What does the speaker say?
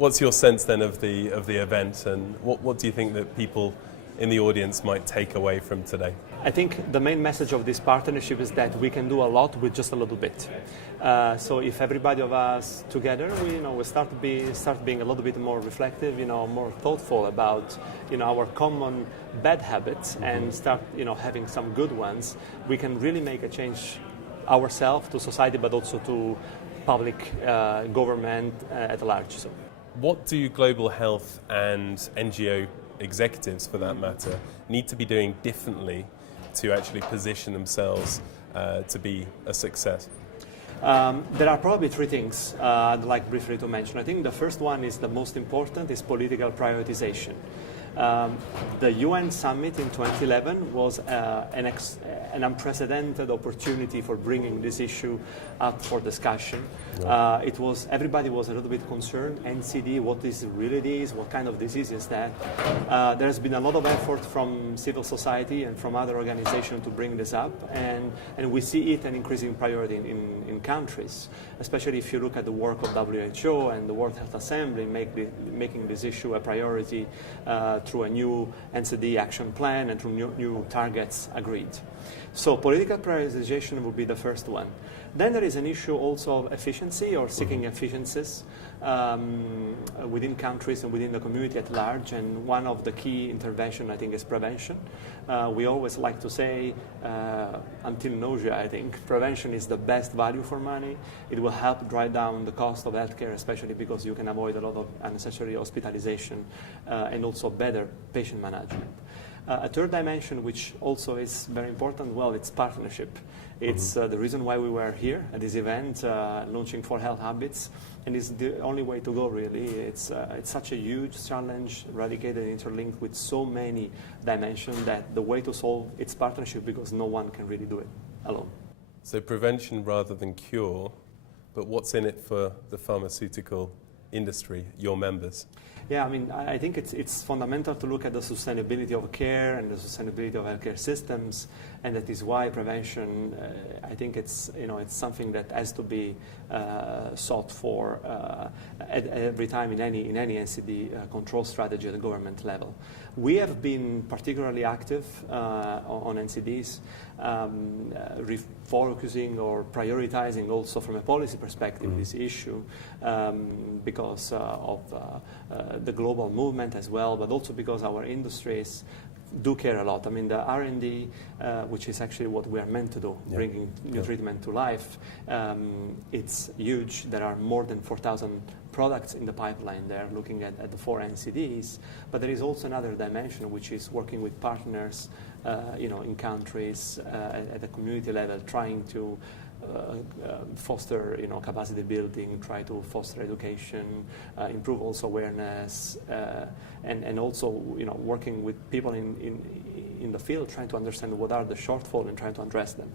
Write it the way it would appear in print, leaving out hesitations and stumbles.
What's your sense then of the event, and what do you think that people in the audience might take away from today? I think the main message of this partnership is that we can do a lot with just a little bit. So if everybody of us together, we start being a little bit more reflective, more thoughtful about, our common bad habits, and start, having some good ones, we can really make a change ourselves, to society, but also to public government at large. So, what do global health and NGO executives, for that matter, need to be doing differently to actually position themselves to be a success? There are probably three things I'd like briefly to mention. I think the first one is the most important, is political prioritization. The UN summit in 2011 was an unprecedented opportunity for bringing this issue up for discussion. Yeah. Everybody was a little bit concerned. NCD, what this really is, what kind of disease is that? There's been a lot of effort from civil society and from other organizations to bring this up, and we see it an increasing priority in countries, especially if you look at the work of WHO and the World Health Assembly making this issue a priority through a new NCD action plan and through new targets agreed. So political prioritization would be the first one. Then there is an issue also of efficiency, or seeking efficiencies within countries and within the community at large. And one of the key interventions, I think, is prevention. We always like to say, until nausea, I think, prevention is the best value for money. It will help drive down the cost of healthcare, especially because you can avoid a lot of unnecessary hospitalization and also better patient management. A third dimension, which also is very important, it's partnership. It's the reason why we were here at this event, launching 4 Health Habits, and it's the only way to go, really. It's such a huge challenge, radicated and interlinked with so many dimensions, that the way to solve it's partnership, because no one can really do it alone. So prevention rather than cure, but what's in it for the pharmaceutical industry, your members? Yeah, I mean, I think it's fundamental to look at the sustainability of care and the sustainability of healthcare systems, and that is why prevention, I think it's something that has to be sought for at every time in any NCD control strategy at the government level. We have been particularly active on NCDs, refocusing or prioritizing also from a policy perspective this issue because of the global movement as well, but also because our industries do care a lot. I mean, the R&D, which is actually what we are meant to do, bringing new treatment to life, it's huge. There are more than 4,000 products in the pipeline there, looking at the 4 NCDs. But there is also another dimension, which is working with partners, in countries at the community level, trying to foster, capacity building, try to foster education, improve also awareness, and also, working with people in the field, trying to understand what are the shortfalls and trying to address them.